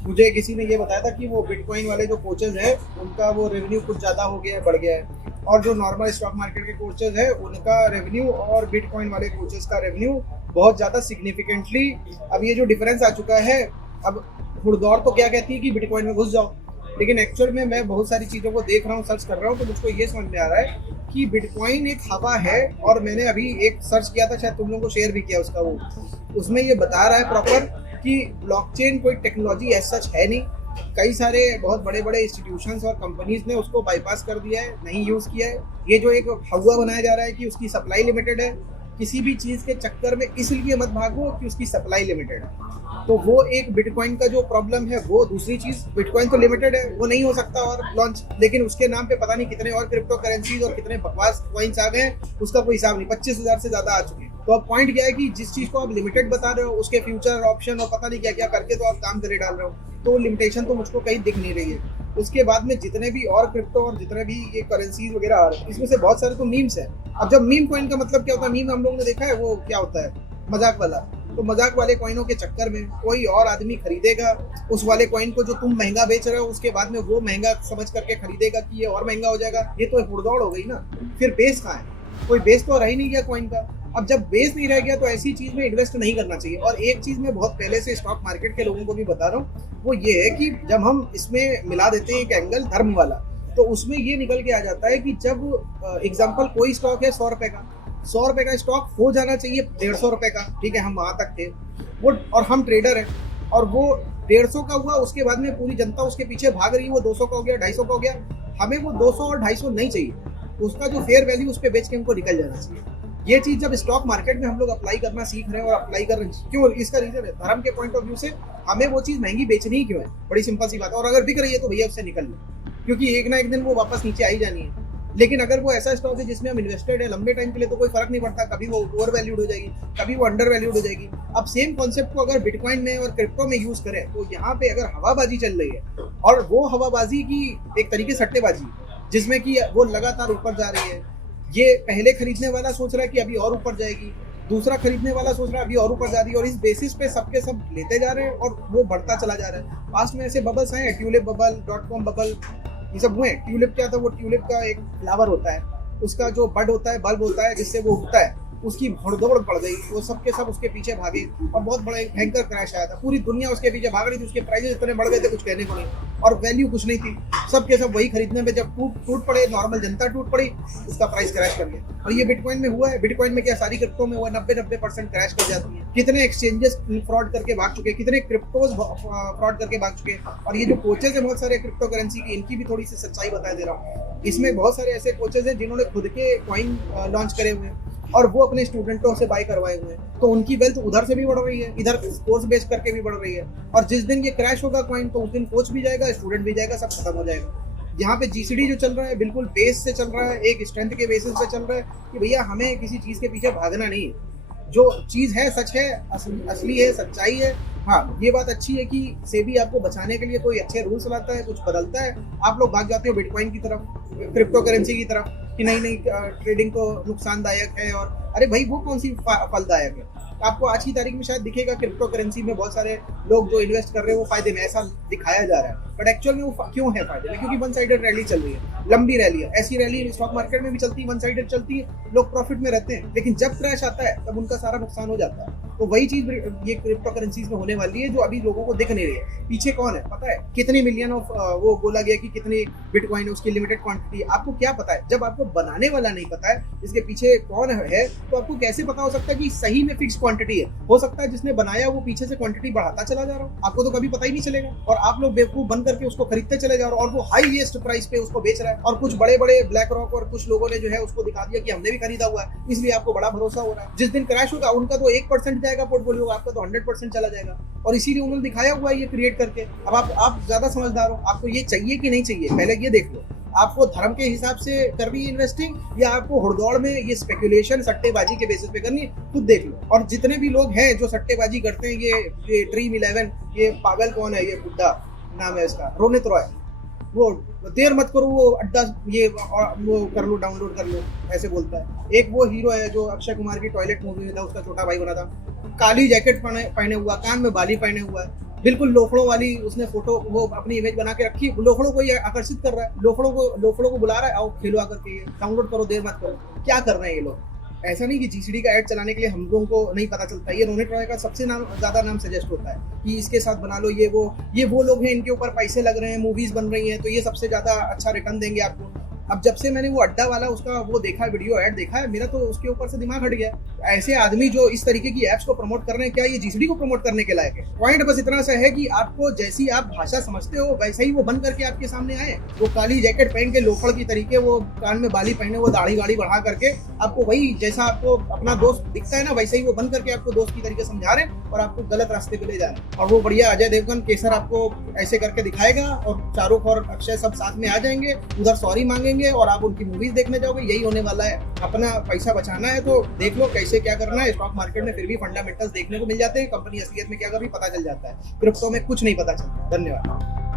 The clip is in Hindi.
मुझे किसी ने ये बताया था कि वो बिटकॉइन वाले जो कोचेज है उनका वो रेवेन्यू कुछ ज़्यादा हो गया है, बढ़ गया है, और जो नॉर्मल स्टॉक मार्केट के कोचेज है उनका रेवेन्यू और बिटकॉइन वाले कोचेज का रेवेन्यू बहुत ज़्यादा सिग्निफिकेंटली, अब ये जो डिफरेंस आ चुका है। अब हुड़दौड़ तो क्या कहती है कि बिटकॉइन में घुस जाओ, लेकिन एक्चुअल में मैं बहुत सारी चीज़ों को देख रहा हूँ, सर्च कर रहा हूँ, तो मुझको ये समझ में आ रहा है कि बिटकॉइन एक हवा है। और मैंने अभी एक सर्च किया था, शायद तुम लोगों को शेयर भी किया उसका, वो उसमें ये बता रहा है प्रॉपर कि ब्लॉकचेन कोई टेक्नोलॉजी एज सच है नहीं। कई सारे बहुत बड़े बड़े इंस्टीट्यूशंस और कंपनीज ने उसको बाईपास कर दिया है, नहीं यूज़ किया है। ये जो एक हवा बनाया जा रहा है कि उसकी सप्लाई लिमिटेड है, किसी भी चीज़ के चक्कर में इसलिए मत भागो कि उसकी सप्लाई लिमिटेड है। तो वो एक बिटकॉइन का जो प्रॉब्लम है, वो दूसरी चीज़, बिटकॉइन तो लिमिटेड है, वो नहीं हो सकता और लॉन्च, लेकिन उसके नाम पे पता नहीं कितने और क्रिप्टो करेंसीज और कितने बकवास कॉइन्स आ गए हैं, उसका कोई हिसाब नहीं। 25,000 से ज़्यादा आ चुके हैं। तो अब पॉइंट क्या है कि जिस चीज़ को आप लिमिटेड बता रहे हो, उसके फ्यूचर ऑप्शन और पता नहीं क्या क्या करके तो आप काम करे डाल रहे हो, तो लिमिटेशन तो मुझको कहीं दिख नहीं रही है। उसके बाद में जितने भी और क्रिप्टो और जितने भी ये करेंसीज वगैरह आ रहे हैं, इसमें से बहुत सारे तो मीम्स है। अब जब मीम कॉइन का मतलब क्या होता है, मीम हम लोगों ने देखा है वो क्या होता है, मजाक वाला। तो मजाक वाले कॉइनों के चक्कर में कोई और आदमी खरीदेगा उस वाले कॉइन को जो तुम महंगा बेच रहे हो, उसके बाद में वो महंगा समझ करके खरीदेगा कि ये और महंगा हो जाएगा। ये तो हुड़दौड़ हो गई ना। फिर बेस कहाँ है, कोई बेस तो रह ही नहीं गया कॉइन का। अब जब बेस नहीं रह गया तो ऐसी चीज में इन्वेस्ट नहीं करना चाहिए। और एक चीज मैं बहुत पहले से स्टॉक मार्केट के लोगों को भी बता रहा हूँ, वो ये है कि जब हम इसमें मिला देते हैं एक एंगल धर्म वाला, तो उसमें ये निकल के आ जाता है कि जब एग्जाम्पल कोई स्टॉक है 100 रुपए का, 100 रुपए का स्टॉक हो जाना चाहिए 150 रुपए का, ठीक है, हम वहां तक थे वो, और हम ट्रेडर हैं, और वो 150 का हुआ, उसके बाद में पूरी जनता उसके पीछे भाग रही है, वो 200 का हो गया, 250 का हो गया। हमें वो 200 और 250 नहीं चाहिए, उसका जो फेयर वैल्यू उस पर बेच के हमको निकल जाना चाहिए। ये चीज जब स्टॉक मार्केट में हम लोग अप्लाई करना सीख रहे हैं, और अप्लाई कर रहे हैं, क्यों, इसका रीजन है धर्म के पॉइंट ऑफ व्यू से हमें वो चीज महंगी बेचनी ही क्यों है, बड़ी सिंपल सी बात है। और अगर बिक रही है तो भैया उससे निकल लो, क्योंकि एक ना एक दिन वो वापस नीचे आ ही जानी है। लेकिन अगर वो ऐसा स्टॉक है जिसमें हम इन्वेस्टेड है लंबे टाइम के लिए, तो कोई फर्क नहीं पड़ता, कभी वो ओवर वैल्यूड हो जाएगी, कभी वो अंडर वैल्यूड हो जाएगी। अब सेम कॉन्सेप्ट को अगर बिटकॉइन में और क्रिप्टो में यूज करें, तो यहाँ पे अगर हवाबाजी चल रही है, और वो हवाबाजी की एक तरीके सट्टेबाजी, जिसमें कि वो लगातार ऊपर जा रही है, ये पहले खरीदने वाला सोच रहा है कि अभी और ऊपर जाएगी, दूसरा खरीदने वाला सोच रहा है अभी और ऊपर जा रही है, और इस बेसिस पे सबके सब लेते जा रहे हैं और वो बढ़ता चला जा रहा है। पास्ट में ऐसे बबल्स आए, ट्यूलिप बबल, .com बबल, ये सब हुए। ट्यूलिप क्या था, वो ट्यूलिप का एक फ्लावर होता है, उसका जो बड होता है, बल्ब होता है जिससे वो उगता है, उसकी भड़दौड़ पड़ गई, वो सबके सब उसके पीछे भागे और बहुत बड़ा एक भयंकर क्रैश आया था। पूरी दुनिया उसके पीछे भाग रही थी, उसके प्राइसेस इतने बढ़ गए थे कुछ कहने को नहीं, और वैल्यू कुछ नहीं थी। सबके सब वही खरीदने में जब टूट पड़े, नॉर्मल जनता टूट पड़ी, उसका प्राइस क्रैश कर गया। और ये बिटकॉइन में हुआ है। बिटकॉइन में क्या, सारी क्रिप्टो में हुआ, 90% क्रैश कर जाती है। कितने एक्सचेंजेस फ्रॉड करके भाग चुके, कितने क्रिप्टोज फ्रॉड करके भाग चुके। और ये जो कोचेज है बहुत सारे क्रिप्टो करेंसी की, इनकी भी थोड़ी सी सच्चाई बता दे रहा हूँ। इसमें बहुत सारे ऐसे कोचेज हैं जिन्होंने खुद के कॉइन लॉन्च करे हुए हैं, और वो अपने स्टूडेंटों से बाय करवाए हुए हैं, तो उनकी वेल्थ उधर से भी बढ़ रही है, इधर कोर्स बेच करके भी बढ़ रही है। और जिस दिन ये क्रैश होगा कॉइन, तो उस दिन कोच भी जाएगा, स्टूडेंट भी जाएगा, सब खत्म हो जाएगा। यहाँ पे जीसीडी जो चल रहा है बिल्कुल बेस से चल रहा है, एक स्ट्रेंथ के बेसिस पे चल रहा है कि भैया हमें किसी चीज के पीछे भागना नहीं है, जो चीज है सच है, असली है, सच्चाई है। हाँ, ये बात अच्छी है कि सेबी आपको बचाने के लिए कोई अच्छे रूल्स लाता है, कुछ बदलता है, आप लोग भाग जाते हो बिटकॉइन की तरफ, क्रिप्टो करेंसी की तरफ, कि नहीं नहीं ट्रेडिंग तो नुकसानदायक है। और अरे भाई वो कौन सी फलदायक है, आपको आज की तारीख में शायद दिखेगा क्रिप्टो करेंसी में बहुत सारे लोग जो इन्वेस्ट कर रहे हैं वो फायदे में, ऐसा दिखाया जा रहा है, बट एक्चुअल में वो क्यों है फायदे में, क्योंकि वन साइडेड रैली चल रही है, लंबी रैली है। ऐसी रैली स्टॉक मार्केट में भी चलती है, वन साइडेड चलती है, लोग प्रॉफिट में रहते हैं, लेकिन जब क्रैश आता है तब उनका सारा नुकसान हो जाता है। तो वही चीज ये क्रिप्टो करेंसीज में होने वाली है, जो अभी लोगों को दिख नहीं रही है। पीछे कौन है पता है, कितनी मिलियन ऑफ वो बोला गया कि कितनी बिटकॉइन है, उसकी लिमिटेड क्वांटिटी, आपको क्या पता है? जब आपको बनाने वाला नहीं पता है इसके पीछे कौन है, तो आपको कैसे पता हो सकता है कि सही में फिक्स क्वांटिटी है? हो सकता है जिसने बनाया वो पीछे से क्वांटिटी बढ़ाता चला जा रहा हो, आपको तो कभी पता ही नहीं चलेगा, और आप लोग बेवकूफ बन करके उसको खरीदते चले जा रहे हो, और वो हाईएस्ट प्राइस पे उसको बेच रहा है। और कुछ बड़े बड़े ब्लैक रॉक और कुछ लोगों ने जो है उसको दिखा दिया कि हमने भी खरीदा हुआ है, इसलिए आपको बड़ा भरोसा हो रहा है। जिस दिन क्रैश होगा उनका तो 1% जाएगा पोर्टफोलियो, आपका तो 100% चला जाएगा, और इसीलिए उन्होंने दिखाया हुआ है ये क्रिएट करके। अब आप ज्यादा समझदार हो, आपको ये चाहिए कि नहीं चाहिए, पहले ये देख लो। आपको धर्म के हिसाब से करनी है इन्वेस्टिंग, या आपको हुड़दौड़ में ये स्पेकुलेशन सट्टेबाजी के बेसिस पे करनी है, खुद देख लो। और जितने भी लोग हैं जो सट्टेबाजी करते हैं, ये ड्रीम 11, ये पागल कौन है, ये बुड्ढा नाम है इसका, रोनित रॉय, वो देर मत करो, वो अड्डा ये वो कर लो, डाउनलोड कर लो, ऐसे बोलता है। एक वो हीरो है जो अक्षय कुमार की टॉयलेट मूवी में था, उसका छोटा भाई बना था, काली जैकेट पहने हुआ, कान में बाली पहने हुआ है, बिल्कुल लोफड़ों वाली उसने फोटो वो अपनी इमेज बना के रखी, लोफड़ों को ये आकर्षित कर रहा है, लोफड़ों को बुला रहा है, आओ खेलो आकर के, डाउनलोड करो, देर मत करो। क्या कर रहे हैं ये लोग? ऐसा नहीं कि जीसीडी का ऐड चलाने के लिए हम लोगों को नहीं पता चलता, ये रोनेट रॉय का सबसे ज्यादा नाम सजेस्ट होता है कि इसके साथ बना लो, ये वो लोग हैं, इनके ऊपर पैसे लग रहे हैं, मूवीज बन रही हैं, तो ये सबसे ज्यादा अच्छा रिटर्न देंगे आपको। अब जब से मैंने वो अड्डा वाला उसका वो देखा है, वीडियो ऐड देखा है, मेरा तो उसके ऊपर से दिमाग हट गया। ऐसे आदमी जो इस तरीके की एप्स को प्रमोट कर रहे हैं, क्या ये जीसीडी को प्रमोट करने के लायक है? पॉइंट बस इतना सा है कि आपको जैसी आप भाषा समझते हो वैसे ही वो बन करके आपके सामने आए। वो काली जैकेट पहन के लोफड़ की तरीके, वो कान में बाली पहने, वो दाढ़ी वाड़ी बढ़ा करके आपको वही जैसा आपको अपना दोस्त दिखता है ना, वैसे ही वो बन करके आपको दोस्त की तरीके समझा रहे हैं और आपको गलत रास्ते पे ले जा रहे हैं। और वो बढ़िया अजय देवगन केसर आपको ऐसे करके दिखाएगा और शाहरुख और अक्षय सब साथ में आ जाएंगे, उधर सॉरी मांगेंगे और आप उनकी मूवीज देखने जाओगे। यही होने वाला है। अपना पैसा बचाना है तो देख लो कैसे क्या करना है। स्टॉक मार्केट में फिर भी फंडामेंटल्स देखने को मिल जाते हैं, कंपनी असलियत में क्या कर रही पता चल जाता है, क्रिप्टो में कुछ नहीं पता चलता। धन्यवाद।